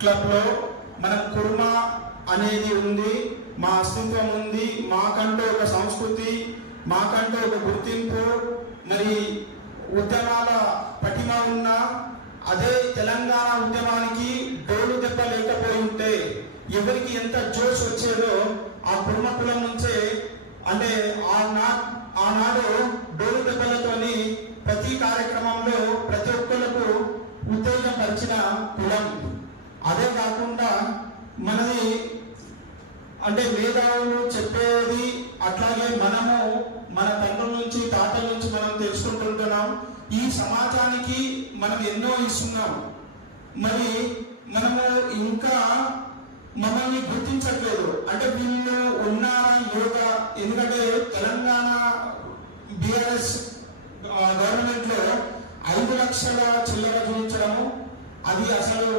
క్లబ్లో మనం కుర్మా అనేది ఉంది, మా అస్తిత్వం ఉంది, మాకంటూ ఒక సంస్కృతి, మాకంటూ ఒక గుర్తింపు, మరి ఉద్యమాల పటిమ ఉన్న అదే తెలంగాణ ఉద్యమానికి డోలు దెబ్బ లేకపోయి ఉంటే ఎవరికి ఎంత జోష్ వచ్చేదో ఆ కుర్మ కులం నుంచే, అంటే ఆనాడు డోలు దెబ్బలతోని ప్రతి కార్యక్రమంలో ప్రతి ఒక్కరికి ఉత్తేజం పరిచిన కులం. అదే కాకుండా మనది అంటే మేధావులు చెప్పేది, అట్లాగే మనము మన తండ్రుల నుంచి తాతల నుంచి మనం తెలుసుకుంటుంటున్నాం. ఈ సమాజానికి మనం ఎన్నో ఇస్తున్నాం, మరి మనము ఇంకా మమ్మల్ని గుర్తించట్లేదు. అంటే వీళ్ళు ఉన్నారా యువత, ఎందుకంటే తెలంగాణ బీఆర్ఎస్ గవర్నమెంట్ లో 5 లక్షల చిల్లర చూపించడము, అది అసలు